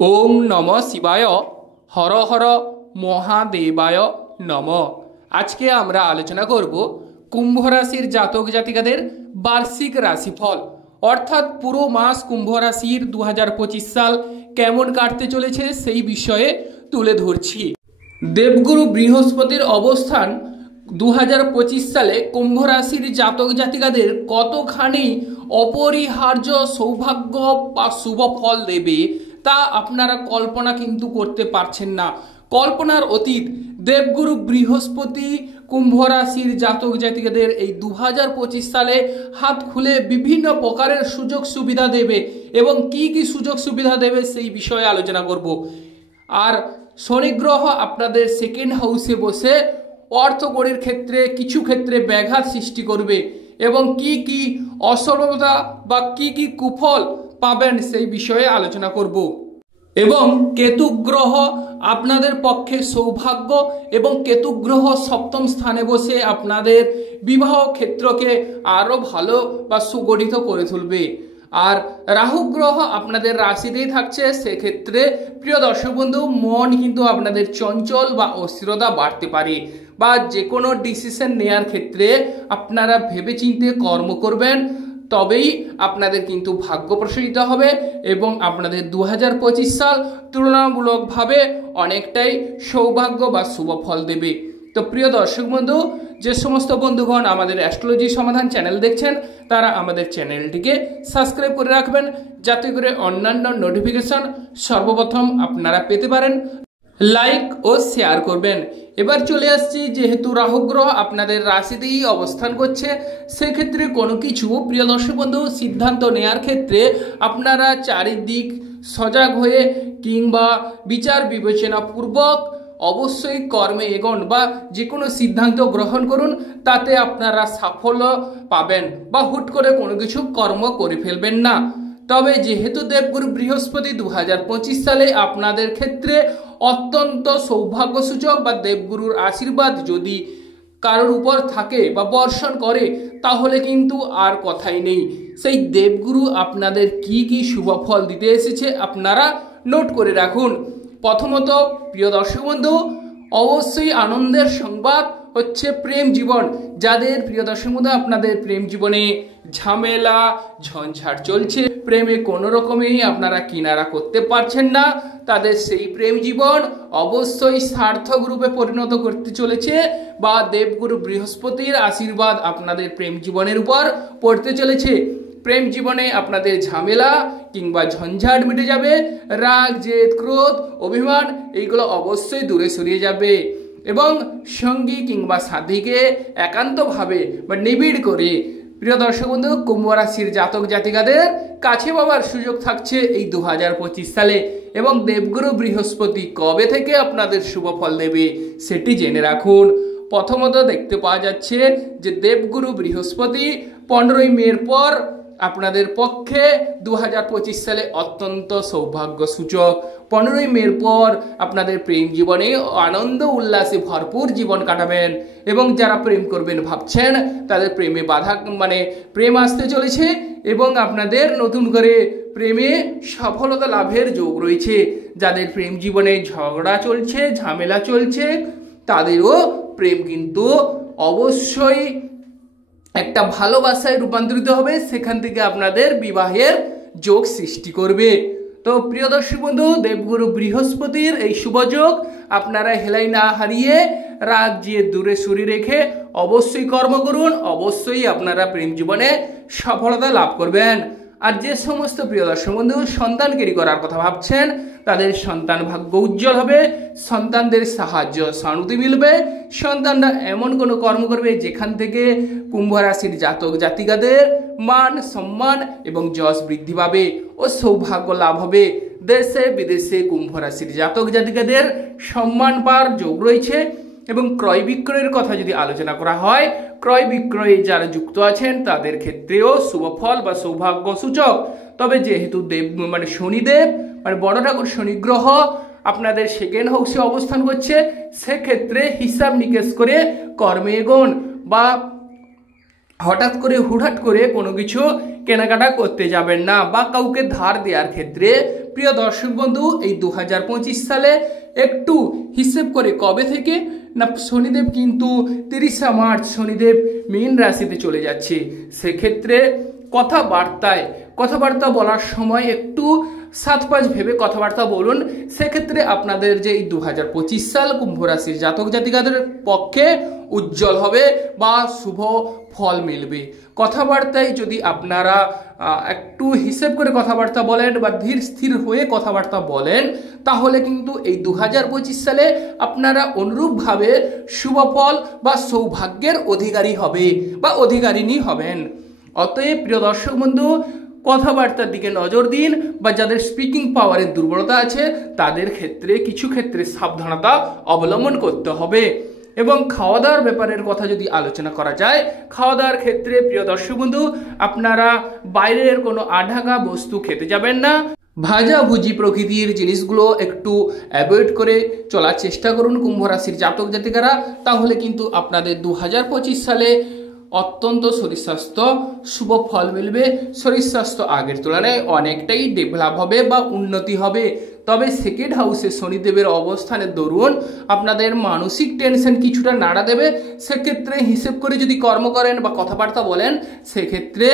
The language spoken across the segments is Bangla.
ওম নম শিবায় হর হর মহাদেবায় নম। আজকে আমরা আলোচনা করব কুম্ভ রাশির জাতক জাতিকাদের বার্ষিক রাশিফল, অর্থাৎ পুরো মাস কুম্ভ রাশির 2025 সাল কেমন কাটতে চলেছে সেই বিষয়ে তুলে ধরছি। দেবগুরু বৃহস্পতির অবস্থান 2025 সালে কুম্ভ রাশির জাতক জাতিকাদের কতখানি অপরিহার্য সৌভাগ্য বা শুভ ফল দেবে তা আপনারা কল্পনা কিন্তু করতে পারছেন না। কল্পনার অতীত। দেবগুরু বৃহস্পতি কুম্ভ রাশির জাতক জাতিকাদের এই 2025 সালে হাত খুলে বিভিন্ন প্রকারের সুযোগ সুবিধা দেবে এবং কি কি সুযোগ সুবিধা দেবে সেই বিষয়ে আলোচনা করব। আর শনি গ্রহ আপনাদের সেকেন্ড হাউসে বসে অর্থকড়ির ক্ষেত্রে কিছু ক্ষেত্রে ব্যাঘাত সৃষ্টি করবে এবং কি কি অসফলতা বা কি কি কুফল পাবেন সেই বিষয়ে আলোচনা করব। এবং কেতু গ্রহ আপনাদের পক্ষে সৌভাগ্য এবং কেতু গ্রহ সপ্তম স্থানে বসে আপনাদের বিবাহ ক্ষেত্রকে আরও ভালো বা সুগঠিত করে তুলবে। আর রাহু গ্রহ আপনাদের রাশিতেই থাকছে, সেক্ষেত্রে প্রিয় দর্শক বন্ধু মন কিন্তু আপনাদের চঞ্চল বা অস্থিরতা বাড়তে পারে বা যে কোনো ডিসিশন নেওয়ার ক্ষেত্রে আপনারা ভেবেচিন্তে কর্ম করবেন, তবেই আপনাদের কিন্তু ভাগ্য প্রসারিত হবে এবং আপনাদের 2025 সাল তুলনামূলকভাবে অনেকটাই সৌভাগ্য বা শুভ ফল দেবে। তো প্রিয় দর্শক বন্ধু, যে সমস্ত বন্ধুগণ আমাদের অ্যাস্ট্রোলজি সমাধান চ্যানেল দেখছেন তারা আমাদের চ্যানেলটিকে সাবস্ক্রাইব করে রাখবেন, যাতে করে অন্যান্য নোটিফিকেশন সর্বপ্রথম আপনারা পেতে পারেন। লাইক ও শেয়ার করবেন। এবার চলে আসছি, যেহেতু রাহু গ্রহ আপনাদের রাশিতেই অবস্থান করছে, সেক্ষেত্রে কোনো কিছু প্রিয় দর্শক বন্ধু সিদ্ধান্ত নেওয়ার ক্ষেত্রে আপনারা চারিদিক সজাগ হয়ে কিংবা বিচার বিবেচনা পূর্বক অবশ্যই কর্মে এগোন বা যে কোনো সিদ্ধান্ত গ্রহণ করুন, তাতে আপনারা সাফল্য পাবেন বা হুট করে কোনো কিছু কর্ম করে ফেলবেন না। তবে যেহেতু দেবগুরু বৃহস্পতি 2025 সালে আপনাদের ক্ষেত্রে অত্যন্ত সৌভাগ্যসূচক বা দেবগুরুর আশীর্বাদ যদি কারোর উপর থাকে বা বর্ষণ করে, তাহলে কিন্তু আর কথাই নেই। সেই দেবগুরু আপনাদের কি কি শুভ ফল দিতে এসেছে আপনারা নোট করে রাখুন। প্রথমত প্রিয় দর্শক বন্ধু, অবশ্যই আনন্দের সংবাদ হচ্ছে প্রেম জীবন। যাদের প্রিয় দর্শক বন্ধু আপনাদের প্রেম জীবনে ঝামেলা ঝঞ্ঝাট চলছে, প্রেমে কোনো রকমেই আপনারা কিনারা করতে পারছেন না, তাদের সেই প্রেম জীবন অবশ্যই সার্থক রূপে পরিণত করতে চলেছে বা দেবগুরু বৃহস্পতির আশীর্বাদ আপনাদের প্রেম জীবনের উপর পড়তে চলেছে। প্রেম জীবনে আপনাদের ঝামেলা কিংবা ঝঞ্ঝাট মিটে যাবে, রাগ জেদ ক্রোধ অভিমান এইগুলো অবশ্যই দূরে সরিয়ে যাবে এবং সঙ্গী কিংবা সাথীকে একান্তভাবে বা নিবিড় করে প্রিয় দর্শক বন্ধু কুম্ভ রাশির জাতক জাতিকাদের কাছে পাওয়ার সুযোগ থাকছে এই 2025 সালে। এবং দেবগুরু বৃহস্পতি কবে থেকে আপনাদের শুভ ফল দেবে সেটি জেনে রাখুন। প্রথমত দেখতে পাওয়া যাচ্ছে যে দেবগুরু বৃহস্পতি 15ই মের পর আপনাদের পক্ষে 2025 সালে অত্যন্ত সৌভাগ্য সূচক। 15ই মের পর আপনাদের প্রেম জীবনে আনন্দ উল্লাসে ভরপুর জীবন কাটাবেন এবং যারা প্রেম করবেন ভাবছেন তাদের প্রেমে বাধা প্রেম আসতে চলেছে এবং আপনাদের নতুন করে প্রেমে সফলতা লাভের যোগ রয়েছে। যাদের প্রেম জীবনে ঝগড়া চলছে ঝামেলা চলছে তাদেরও প্রেম কিন্তু অবশ্যই একটা ভালোবাসায় রূপান্তরিত হবে, সেখান থেকে আপনাদের বিবাহের যোগ সৃষ্টি করবে। তো প্রিয় দর্শক বন্ধু, দেবগুরু বৃহস্পতির এই শুভযোগ আপনারা হেলাই না হারিয়ে রাগ জিয়ে দূরে সরিয়ে রেখে অবশ্যই কর্ম করুন, অবশ্যই আপনারা প্রেম জীবনে সফলতা লাভ করবেন। আর যে সমস্ত প্রিয় দর্শক বন্ধু সন্তানকেরি করার কথা ভাবছেন তাদের সন্তান ভাগ্য উজ্জ্বল হবে, সন্তানদের সাহায্য সানুতি মিলবে, সন্তানরা এমন কোনো কর্ম করবে যেখান থেকে কুম্ভ রাশির জাতক জাতিকাদের মান সম্মান এবং যশ বৃদ্ধি পাবে ও সৌভাগ্য লাভ হবে। দেশে বিদেশে কুম্ভ রাশির জাতক জাতিকাদের সম্মান পাওয়ার যোগ রয়েছে। এবং ক্রয় বিক্রয়ের কথা যদি আলোচনা করা হয়, ক্রয় বিক্রয়ে যারা যুক্ত আছেন তাদের ক্ষেত্রেও শুভ ফল বা সৌভাগ্য সূচক। তবে যেহেতু শনিদেব বড় ঠাকুর শনি গ্রহ আপনাদের সেকেন্ড হাউসে অবস্থান করছে, সেক্ষেত্রে হিসাব নিকেশ করে কর্মে এগোন বা হঠাৎ করে হুটহাট করে কোনো কিছু কেনাকাটা করতে যাবেন না বা কাউকে ধার দেওয়ার ক্ষেত্রে প্রিয় দর্শক বন্ধু, এই 2025 সালে একটু হিসেব করে কবে থেকে না শনিদেব কিন্তু 30 মার্চ শনিদেব মীন রাশিতে চলে যাচ্ছে। সেক্ষেত্রে কথাবার্তা বলার সময় একটু 7-5 ভেবে কথাবার্তা বলুন। সেক্ষেত্রে আপনাদের যে এই 2025 সাল কুম্ভ রাশির জাতক জাতিকাদের পক্ষে উজ্জ্বল হবে বা শুভ ফল মিলবে। কথাবার্তায় যদি আপনারা একটু হিসেব করে কথাবার্তা বলেন বা ধীর স্থির হয়ে কথাবার্তা বলেন, তাহলে কিন্তু এই 2025 সালে আপনারা অনুরূপভাবে শুভ ফল বা সৌভাগ্যের অধিকারী হবে বা অধিকারিণী হবেন। অতএব প্রিয় দর্শক বন্ধু, কথাবার্তার দিকে নজর দিন বা যাদের স্পিকিং পাওয়ারের দুর্বলতা আছে তাদের কিছু ক্ষেত্রে সাবধানতা অবলম্বন করতে হবে। এবং খাওয়া দাওয়ার ব্যাপারের কথা যদি আলোচনা করা যায়, খাওয়া দাওয়ার ক্ষেত্রে প্রিয় দর্শক বন্ধু, আপনারা বাইরের কোনো আঢাকা বস্তু খেতে যাবেন না। ভাজাভুজি প্রকৃতির জিনিসগুলো একটু অ্যাভয়েড করে চলার চেষ্টা করুন কুম্ভ রাশির জাতক জাতিকারা। তাহলে কিন্তু আপনাদের 2025 সালে অত্যন্ত শরীর স্বাস্থ্য শুভ ফল মিলবে। শরীর স্বাস্থ্য আগের তুলনায় অনেকটাই ডেভেলপ হবে বা উন্নতি হবে। তবে সেকেন্ড হাউসে শনিদেবের অবস্থানের দরুন আপনাদের মানসিক টেনশন কিছুটা নাড়া দেবে। সেক্ষেত্রে হিসেব করে যদি কর্ম করেন বা কথাবার্তা বলেন, সেক্ষেত্রে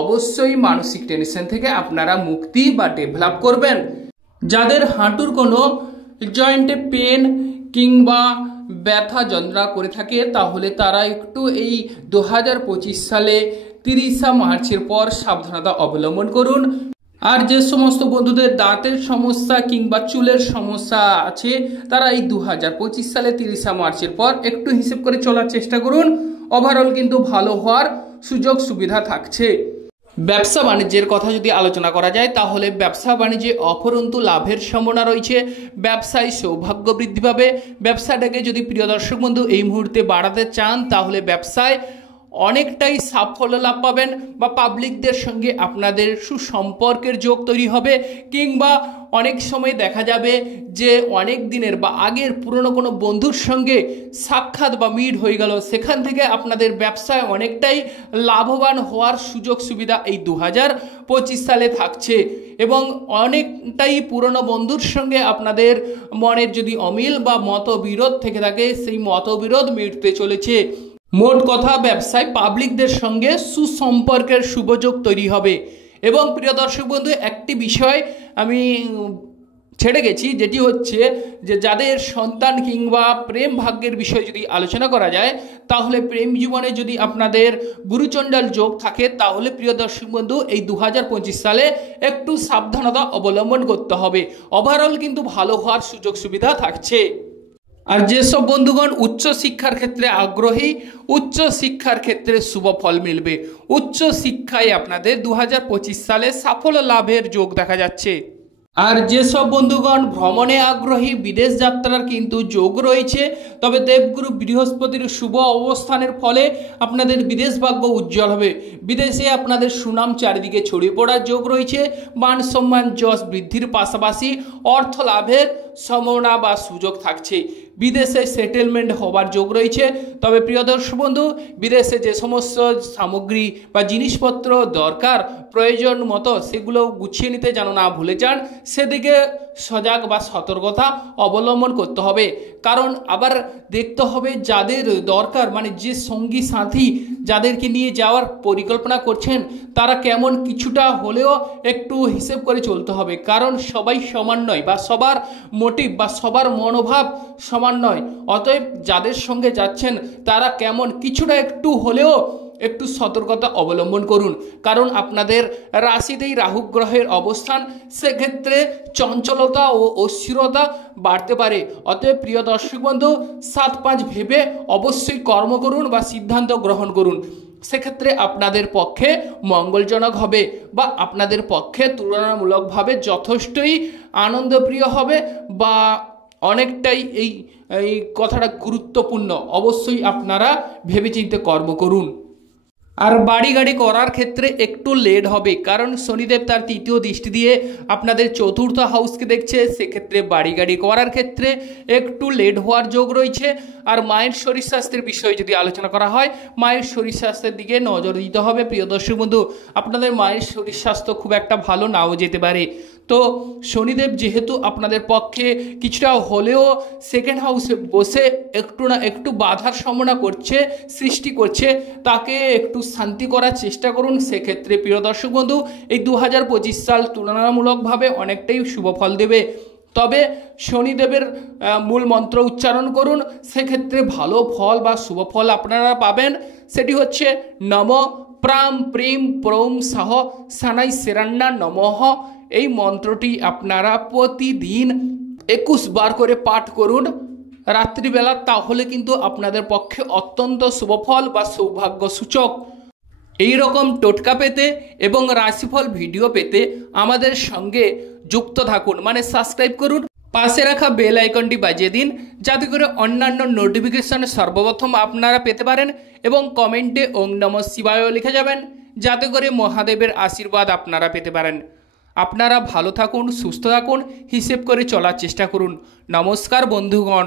অবশ্যই মানসিক টেনশন থেকে আপনারা মুক্তি বা ডেভেলপ করবেন। যাদের হাঁটুর কোনো জয়েন্টে পেন কিংবা ব্যথা যন্ত্রণা করে থাকে, তাহলে তারা একটু এই 2025 সালে 30 মার্চের পর সাবধানতা অবলম্বন করুন। আর যে সমস্ত বন্ধুদের দাঁতের সমস্যা কিংবা চুলের সমস্যা আছে, তারা এই 2025 সালে 30 মার্চের পর একটু হিসেব করে চলার চেষ্টা করুন। ওভারঅল কিন্তু ভালো হওয়ার সুযোগ সুবিধা থাকছে। ব্যবসা বাণিজ্যের কথা যদি আলোচনা করা যায়, তাহলে ব্যবসা বাণিজ্যে অফুরন্ত লাভের সম্ভাবনা রয়েছে। ব্যবসায় সৌভাগ্য বৃদ্ধি পাবে। ব্যবসাটাকে যদি প্রিয় দর্শক বন্ধু এই মুহূর্তে বাড়াতে চান, তাহলে ব্যবসায় অনেকটাই সাফল্য লাভ পাবেন বা পাবলিকদের সঙ্গে আপনাদের সুসম্পর্কের যোগ তৈরি হবে। কিংবা অনেক সময় দেখা যাবে যে অনেক দিনের বা আগের পুরনো কোনো বন্ধুর সঙ্গে সাক্ষাৎ বা মিট হয়ে গেল, সেখান থেকে আপনাদের ব্যবসায় অনেকটাই লাভবান হওয়ার সুযোগ সুবিধা এই 2025 সালে থাকছে। এবং অনেকটাই পুরনো বন্ধুর সঙ্গে আপনাদের মনের যদি অমিল বা মতবিরোধ থেকে থাকে, সেই মতবিরোধ মিটতে চলেছে। মোট কথা, ব্যবসায় পাবলিকদের সঙ্গে সুসম্পর্কের শুভযোগ তৈরি হবে। এবং প্রিয় দর্শক বন্ধু, একটি বিষয় আমি ছেড়ে গেছি, যেটি হচ্ছে যে যাদের সন্তান কিংবা প্রেম ভাগ্যের বিষয়ে যদি আলোচনা করা যায়, তাহলে প্রেম জীবনে যদি আপনাদের গুরুচণ্ডাল যোগ থাকে, তাহলে প্রিয় দর্শক বন্ধু এই 2025 সালে একটু সাবধানতা অবলম্বন করতে হবে। ওভারঅল কিন্তু ভালো হওয়ার সুযোগ সুবিধা থাকছে। আর যেসব বন্ধুগণ উচ্চ শিক্ষার ক্ষেত্রে আগ্রহী, উচ্চ শিক্ষার ক্ষেত্রে শুভ ফল মিলবে। উচ্চ শিক্ষায় আপনাদের 2025 সালে সাফল্য লাভের যোগ দেখা যাচ্ছে। আর যেসব বন্ধুগণ ভ্রমণে আগ্রহী, বিদেশ যাত্রার কিন্তু যোগ রয়েছে। তবে দেবগুরু বৃহস্পতির শুভ অবস্থানের ফলে আপনাদের বিদেশ ভাগ্য উজ্জ্বল হবে। বিদেশে আপনাদের সুনাম চারিদিকে ছড়িয়ে পড়ার যোগ রয়েছে। মান সম্মান যশ বৃদ্ধির পাশাপাশি অর্থ লাভের সম্ভাবনা বা সুযোগ থাকছে। বিদেশে সেটেলমেন্ট হবার যোগ রয়েছে। তবে প্রিয় দর্শক বন্ধু, বিদেশে যে সমস্ত সামগ্রী বা জিনিসপত্র দরকার প্রয়োজন মতো, সেগুলো গুছিয়ে নিতে যেন না ভুলে যান। সেদিকে সজাগ বা সতর্কতা অবলম্বন করতে হবে। কারণ আবার দেখতে হবে যাদের দরকার, মানে যে সঙ্গী সাথী যাদেরকে নিয়ে যাওয়ার পরিকল্পনা করছেন, তারা কেমন কিছুটা হলেও একটু হিসেব করে চলতে হবে। কারণ সবাই সমান নয় বা সবার মোটিভ বা সবার মনোভাব সমান নয়। অতএব যাদের সঙ্গে যাচ্ছেন তারা কেমন কিছুটা একটু হলেও একটু সতর্কতা অবলম্বন করুন। কারণ আপনাদের রাশিতেই রাহু গ্রহের অবস্থান, সেক্ষেত্রে চঞ্চলতা ও অস্থিরতা বাড়তে পারে। অতএব প্রিয় দর্শক বন্ধু, 7-5 ভেবে অবশ্যই কর্ম করুন বা সিদ্ধান্ত গ্রহণ করুন। সেক্ষেত্রে আপনাদের পক্ষে মঙ্গলজনক হবে বা আপনাদের পক্ষে তুলনামূলকভাবে যথেষ্টই আনন্দপ্রিয় হবে বা অনেকটাই এই কথাটা গুরুত্বপূর্ণ। অবশ্যই আপনারা ভেবেচিন্তে কর্ম করুন। আর বাড়ি গাড়ি করার ক্ষেত্রে একটু লেট হবে, কারণ শনিদেব তার তৃতীয় দৃষ্টি দিয়ে আপনাদের চতুর্থ হাউসকে দেখছে। সেক্ষেত্রে বাড়ি গাড়ি করার ক্ষেত্রে একটু লেট হওয়ার যোগ রয়েছে। আর মায়ের শরীর স্বাস্থ্যের বিষয়ে যদি আলোচনা করা হয়, মায়ের শরীর স্বাস্থ্যের দিকে নজর দিতে হবে। প্রিয় দর্শক বন্ধু, আপনাদের মায়ের শরীর স্বাস্থ্য খুব একটা ভালো নাও যেতে পারে। তো শনিদেব যেহেতু আপনাদের পক্ষে কিছুটা হলেও সেকেন্ড হাউসে বসে একটু না একটু বাধার সম্ভাবনা করছে, সৃষ্টি করছে, তাকে একটু শান্তি করার চেষ্টা করুন। সেক্ষেত্রে প্রিয় দর্শক বন্ধু, এই 2025 সাল তুলনামূলকভাবে অনেকটাই শুভ ফল দেবে। তবে শনিদেবের মূল মন্ত্র উচ্চারণ করুন, সেক্ষেত্রে ভালো ফল বা শুভ ফল আপনারা পাবেন। সেটি হচ্ছে নম প্রাম প্রেম প্রম সহ সানাই সেরান্না নমঃ। এই মন্ত্রটি আপনারা প্রতিদিন 21 বার করে পাঠ করুন রাত্রিবেলা, তাহলে কিন্তু আপনাদের পক্ষে অত্যন্ত শুভফল বা সৌভাগ্য সূচক। এই রকম টোটকা পেতে এবং রাশিফল ভিডিও পেতে আমাদের সঙ্গে যুক্ত থাকুন, মানে সাবস্ক্রাইব করুন, পাশে রাখা বেল আইকনটি বাজিয়ে দিন, যাতে করে অন্যান্য নোটিফিকেশন সর্বপ্রথম আপনারা পেতে পারেন। এবং কমেন্টে ওম নমঃ শিবায় লিখে যাবেন, যাতে করে মহাদেবের আশীর্বাদ আপনারা পেতে পারেন। আপনারা ভালো থাকুন, সুস্থ থাকুন, হিসেব করে চলার চেষ্টা করুন। নমস্কার বন্ধুগণ।